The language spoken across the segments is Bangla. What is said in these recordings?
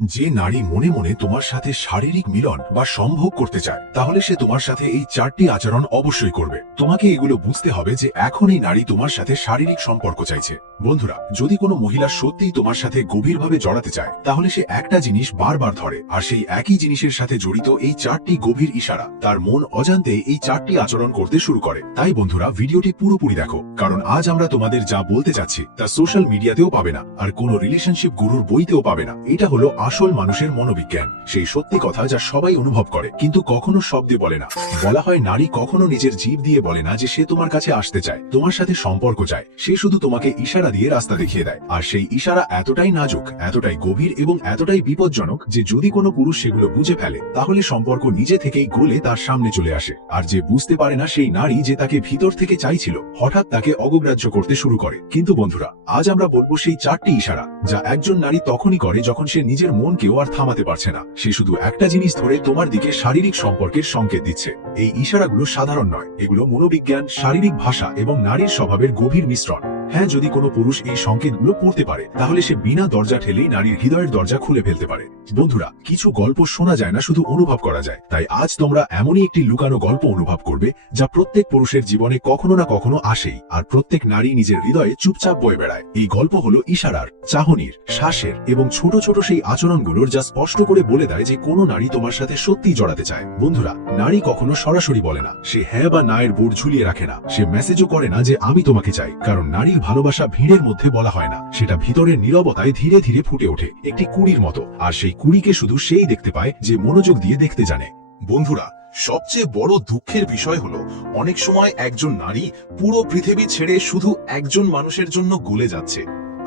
যে নারী মনে মনে তোমার সাথে শারীরিক মিলন বা সম্ভোগ করতে চায়, তাহলে সে তোমার সাথে এই চারটি আচরণ অবশ্যই করবে। তোমাকে এগুলো বুঝতে হবে যে এখন এই নারী তোমার সাথে শারীরিক সম্পর্ক চাইছে। বন্ধুরা, যদি কোনো মহিলা সত্যিই তোমার সাথে গভীরভাবে জড়াতে চায়, তাহলে সে একটা জিনিস বারবার ধরে, আর সেই একই জিনিসের সাথে জড়িত এই চারটি গভীর ইশারা তার মন অজান্তে এই চারটি আচরণ করতে শুরু করে। তাই বন্ধুরা, ভিডিওটি পুরোপুরি দেখো, কারণ আজ আমরা তোমাদের যা বলতে চাচ্ছি তা সোশ্যাল মিডিয়াতেও পাবে না, আর কোনো রিলেশনশিপ গুরুর বইতেও পাবে না। এটা হলো আসল মানুষের মনোবিজ্ঞান, সেই সত্যি কথা যা সবাই অনুভব করে কিন্তু কখনো শব্দে বলে না। বলা হয় নারী কখনো নিজের জিভ দিয়ে বলে না যে সে তোমার কাছে আসতে চায়, তোমার সাথে সম্পর্ক চায়। সে শুধু তোমাকে ইশারা দিয়ে রাস্তা দেখিয়ে দেয়, আর সেই ইশারা এতটাই নাজুক, এতটাই গভীর এবং এতটাই বিপজ্জনক যে যদি কোনো পুরুষ সেগুলো বুঝে ফেলে, তাহলে সম্পর্ক নিজে থেকেই গলে তার সামনে চলে আসে। আর যে বুঝতে পারে না, সেই নারী যে তাকে ভিতর থেকে চাইছিল, হঠাৎ তাকে অগ্রাহ্য করতে শুরু করে। কিন্তু বন্ধুরা, আজ আমরা বলবো সেই চারটি ইশারা যা একজন নারী তখনই করে যখন সে নিজের মনকেও আর থামাতে পারছে না। সে শুধু একটা জিনিস ধরে তোমার দিকে শারীরিক সম্পর্কের সংকেত দিচ্ছে। এই ইশারাগুলো সাধারণ নয়, এগুলো মনোবিজ্ঞান, শারীরিক ভাষা এবং নারীর স্বভাবের গভীর মিশ্রণ। হ্যাঁ, যদি কোনো পুরুষ এই সংকেতগুলো পড়তে পারে, তাহলে সে বিনা দরজা ঠেলেই নারীর হৃদয়ের দরজা খুলে ফেলতে পারে। বন্ধুরা, কিছু গল্প শোনা যায় না, শুধু অনুভব করা যায়। তাই আজ তোমরা এমনই একটি লুকানো গল্প অনুভব করবে যা প্রত্যেক পুরুষের জীবনে কখনো না কখনো আসেই, আর প্রত্যেক নারী নিজের হৃদয়ে চুপচাপ বয়ে বেড়ায়। এই গল্প হলো ইশারার, চাহনির, শ্বাসের এবং ছোট ছোট সেই আচরণগুলোর যা স্পষ্ট করে বলে দেয় যে কোনো নারী তোমার সাথে সত্যিই জড়াতে চায়। বন্ধুরা, নারী কখনো সরাসরি বলে না, সে হ্যাঁ বা না এর বোর্ড ঝুলিয়ে রাখে না, সে মেসেজও করে না যে আমি তোমাকে চাই, কারণ নারীর ভালোবাসা ভিড়ের মধ্যে বলা হয় না, সেটা ভিতরের নীরবতায় ধীরে ধীরে ফুটে ওঠে, একটি কুড়ির মতো। আর সেই কুড়িকে শুধু সেই দেখতে পায় যে মনোযোগ দিয়ে দেখতে জানে। বন্ধুরা, সবচেয়ে বড় দুঃখের বিষয় হলো অনেক সময় একজন নারী পুরো পৃথিবী ছেড়ে শুধু একজন মানুষের জন্য গলে যাচ্ছে,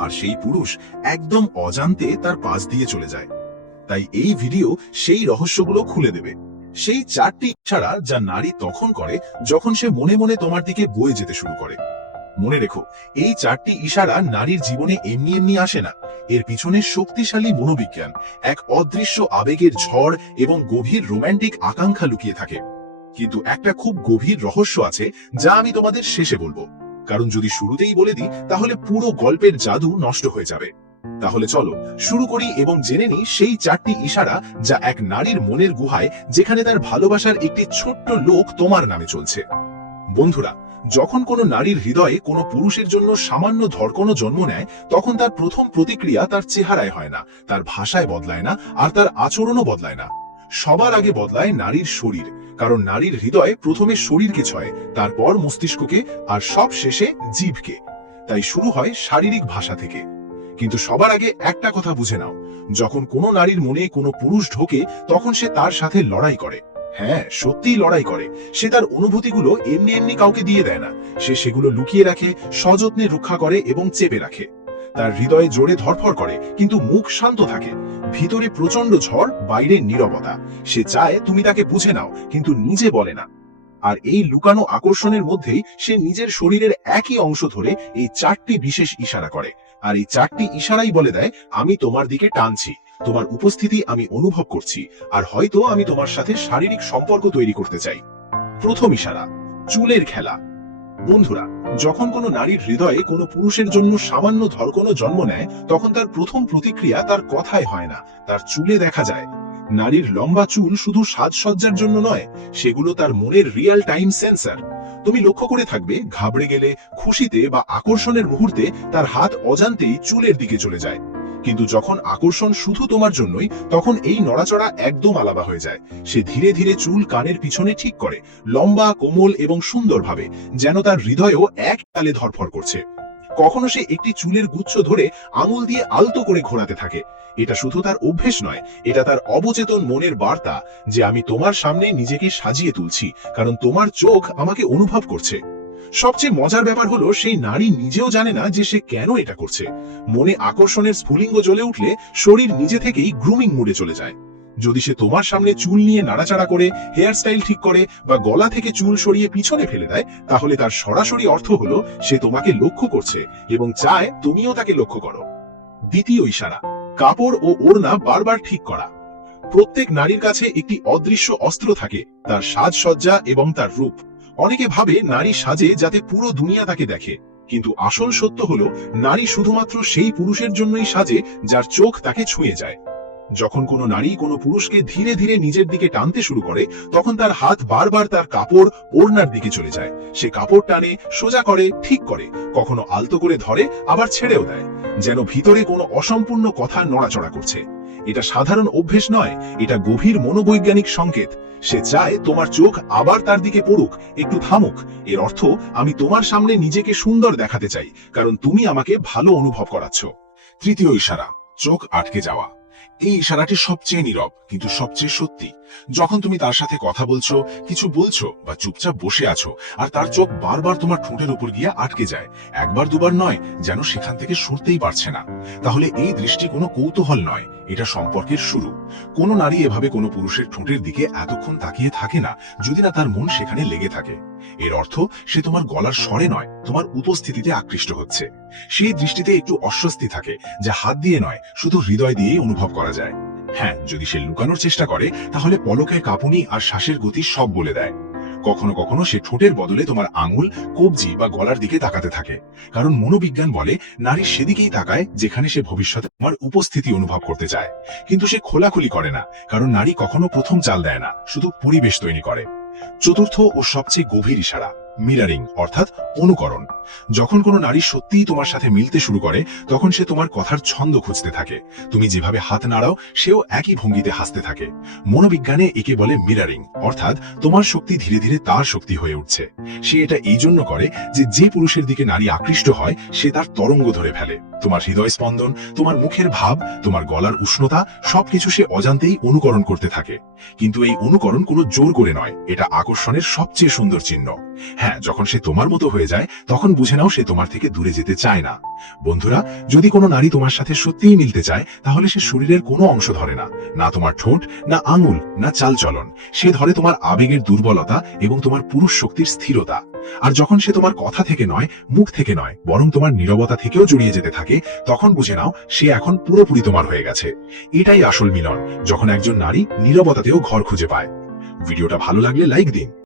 আর সেই পুরুষ একদম অজান্তে তার পাশ দিয়ে চলে যায়। তাই এই ভিডিও সেই রহস্যগুলো খুলে দেবে, সেই চারটি ইশারা যা নারী তখন করে যখন সে মনে মনে তোমার দিকে বয়ে যেতে শুরু করে। মনে রেখো, এই চারটি ইশারা নারীর জীবনে এমনি এমনি আসে না। এর পিছনে শক্তিশালী মনোবিজ্ঞান, এক অদৃশ্য আবেগের ঝড় এবং গভীর রোমান্টিক আকাঙ্ক্ষা লুকিয়ে থাকে। কিন্তু একটা খুব গভীর রহস্য আছে যা আমি তোমাদের শেষে বলবো, কারণ যদি শুরুতেই বলে দিই তাহলে পুরো গল্পের জাদু নষ্ট হয়ে যাবে। তাহলে চলো শুরু করি এবং জেনে নিই সেই চারটি ইশারা যা এক নারীর মনের গুহায়, যেখানে তার ভালোবাসার একটি ছোট্ট লোক তোমার নামে চলছে। বন্ধুরা, যখন কোনো নারীর হৃদয়ে কোনো পুরুষের জন্য সামান্য ধড়কনও জন্ম নেয়, তখন তার প্রথম প্রতিক্রিয়া তার চেহারায় হয় না, তার ভাষায় বদলায় না, আর তার আচরণও বদলায় না। সবার আগে বদলায় নারীর শরীর, কারণ নারীর হৃদয় প্রথমে শরীরকে ছয়, তারপর মস্তিষ্ককে, আর সব শেষে জিভকে। তাই শুরু হয় শারীরিক ভাষা থেকে। কিন্তু সবার আগে একটা কথা বুঝে নাও, যখন কোনো নারীর মনে কোনো পুরুষ ঢোকে, তখন সে তার সাথে লড়াই করে। হ্যাঁ, সত্যিই লড়াই করে। সে তার অনুভূতিগুলো এমনি এমনি কাউকে দিয়ে দেয় না, সে সেগুলো লুকিয়ে রাখে, সযত্নে রক্ষা করে এবং চেপে রাখে। তার হৃদয়ে জোরে ধড়ফড় করে, কিন্তু মুখ শান্ত থাকে। ভিতরে প্রচন্ড ঝড়, বাইরে নীরবতা। সে চায় তুমি তাকে বুঝে নাও, কিন্তু নিজে বলে না। আর এই লুকানো আকর্ষণের মধ্যেই সে নিজের শরীরের একই অংশ ধরে এই চারটি বিশেষ ইশারা করে। আর এই চারটি ইশারাই বলে দেয়, আমি তোমার দিকে টানছি, তোমার উপস্থিতি আমি অনুভব করছি, আর হয়তো আমি তোমার সাথে শারীরিক সম্পর্ক তৈরি করতে চাই। প্রথম ইশারা, চুলের খেলা। বন্ধুরা, যখন কোনো নারীর হৃদয়ে কোনো পুরুষের জন্য সামান্য ধড়কনও জন্ম নেয়, তখন তার প্রথম প্রতিক্রিয়া তার কথায় হয় না, তার চুলে দেখা যায়। নারীর লম্বা চুল শুধু সাজসজ্জার জন্য নয়, সেগুলো তার মনের রিয়েল টাইম সেন্সর। তুমি লক্ষ্য করে থাকবে, ঘাবড়ে গেলে, খুশিতে বা আকর্ষণের মুহূর্তে তার হাত অজান্তেই চুলের দিকে চলে যায়। কিন্তু যখন আকর্ষণ শুধু তোমার জন্যই, তখন এই নড়াচড়া একদম আলাদা হয়ে যায়। সে ধীরে ধীরে চুল কানের পিছনে ঠিক করে, লম্বা, কোমল এবং সুন্দরভাবে, যেন তার হৃদয়ও এক তালে ধড়ফড় করছে। কখনো সে একটি চুলের গুচ্ছ ধরে আঙুল দিয়ে আলতো করে ঘোরাতে থাকে। এটা শুধু তার অভ্যেস নয়, এটা তার অবচেতন মনের বার্তা যে আমি তোমার সামনে নিজেকে সাজিয়ে তুলছি, কারণ তোমার চোখ আমাকে অনুভব করছে। সবচেয়ে মজার ব্যাপার হলো, সেই নারী নিজেও জানে না যে সে কেন এটা করছে। মনে আকর্ষণের স্ফুলিঙ্গ জ্বলে উঠলে শরীর নিজে থেকেই গ্রুমিং মুডে চলে যায়। যদি সে তোমার সামনে চুল নিয়ে নাড়াচাড়া করে, হেয়ার স্টাইল ঠিক করে, বা গলা থেকে চুল সরিয়ে পিছনে ফেলে দেয়, তাহলে তার সরাসরি অর্থ হলো সে তোমাকে লক্ষ্য করছে এবং চায় তুমিও তাকে লক্ষ্য করো। দ্বিতীয় ইশারা, কাপড় ও ওড়না বারবার ঠিক করা। প্রত্যেক নারীর কাছে একটি অদৃশ্য অস্ত্র থাকে, তার সাজসজ্জা এবং তার রূপ। অনেকে ভাবে নারী সাজে যাতে পুরো দুনিয়া তাকে দেখে, কিন্তু আসল সত্য হলো নারী শুধুমাত্র সেই পুরুষের জন্যই সাজে যার চোখ তাকে ছুঁয়ে যায়। যখন কোনো নারী কোনো পুরুষকে ধীরে ধীরে নিজের দিকে টানতে শুরু করে, তখন তার হাত বারবার তার কাপড় ওড়নার দিকে চলে যায়। সে কাপড় টানে, সোজা করে, ঠিক করে, কখনো আলতো করে ধরে, আবার ছেড়েও দেয়, যেন ভিতরে কোনো অসম্পূর্ণ কথা নড়াচড়া করছে। এটা সাধারণ অভ্যেস নয়, এটা গভীর মনোবৈজ্ঞানিক সংকেত। সে চায় তোমার চোখ আবার তার দিকে পড়ুক, একটু থামুক। এর অর্থ, আমি তোমার সামনে নিজেকে সুন্দর দেখাতে চাই, কারণ তুমি আমাকে ভালো অনুভব করাচ্ছ। তৃতীয় ইশারা, চোখ আটকে যাওয়া। এই ইশারাটি সবচেয়ে নীরব কিন্তু সবচেয়ে সত্যি। যখন তুমি তার সাথে কথা বলছো, কিছু বলছো বা চুপচাপ বসে আছো, আর তার চোখ বারবার তোমার ঠোঁটের উপর গিয়ে আটকে যায়, একবার দুবার নয়, যেন সেখান থেকে সরতেই পারছে না, তাহলে এই দৃষ্টি কোনো কৌতূহল নয়, এটা সম্পর্কের শুরু। কোনো নারী এভাবে কোনো পুরুষের ঠোঁটের দিকে এতক্ষণ তাকিয়ে থাকে না যদি না তার মন সেখানে লেগে থাকে। এর অর্থ, সে তোমার গলার স্বরে নয়, তোমার উপস্থিতিতে আকৃষ্ট হচ্ছে। সেই দৃষ্টিতে একটু অস্বস্তি থাকে, যা হাত দিয়ে নয়, শুধু হৃদয় দিয়েই অনুভব করা যায়। হ্যাঁ, যদি সে লুকানোর চেষ্টা করে, তাহলে পলকের কাঁপুনি আর শ্বাসের গতি সব বলে দেয়। কখনো কখনো সে ঠোঁটের বদলে তোমার আঙুল, কবজি বা গলার দিকে তাকাতে থাকে, কারণ মনোবিজ্ঞান বলে নারী সেদিকেই তাকায় যেখানে সে ভবিষ্যতে তোমার উপস্থিতি অনুভব করতে চায়। কিন্তু সে খোলাখুলি করে না, কারণ নারী কখনো প্রথম চাল দেয় না, শুধু পরিবেশ তৈরি করে। চতুর্থ ও সবচেয়ে গভীর ইশারা, মিরারিং অর্থাৎ অনুকরণ। যখন কোনো নারী সত্যিই তোমার সাথে মিলতে শুরু করে, তখন সে তোমার কথার ছন্দ খুঁজতে থাকে। তুমি যেভাবে হাত নাড়াও, সেও একই ভঙ্গিতে হাসতে থাকে। মনোবিজ্ঞানে একে বলে মিরারিং, অর্থাৎ তোমার শক্তি ধীরে ধীরে তার শক্তি হয়ে উঠছে। সে এটা এই জন্য করে যে যে পুরুষের দিকে নারী আকৃষ্ট হয়, সে তার তরঙ্গ ধরে ফেলে। তোমার হৃদয় স্পন্দন, তোমার মুখের ভাব, তোমার গলার উষ্ণতা, সবকিছু সে অজান্তেই অনুকরণ করতে থাকে। কিন্তু এই অনুকরণ কোনো জোর করে নয়, এটা আকর্ষণের সবচেয়ে সুন্দর চিহ্ন। হ্যাঁ, যখন সে তোমার মতো হয়ে যায়, তখন বুঝে নাও সে তোমার থেকে দূরে যেতে চায় না। বন্ধুরা, যদি কোনো নারী তোমার সাথে সত্যিই মিলতে চায়, তাহলে সে শরীরের কোনো অংশ ধরে না, না তোমার ঠোঁট, না আঙুল, না চালচলন। সে ধরে তোমার আবেগের দুর্বলতা এবং তোমার পুরুষ শক্তির স্থিরতা। আর যখন সে তোমার কথা থেকে নয়, মুখ থেকে নয়, বরং তোমার নীরবতা থেকেও জড়িয়ে যেতে থাকে, তখন বুঝে নাও সে এখন পুরোপুরি তোমার হয়ে গেছে। এটাই আসল মিলন, যখন একজন নারী নীরবতাতেও ঘর খুঁজে পায়। ভিডিওটা ভালো লাগলে লাইক দিন।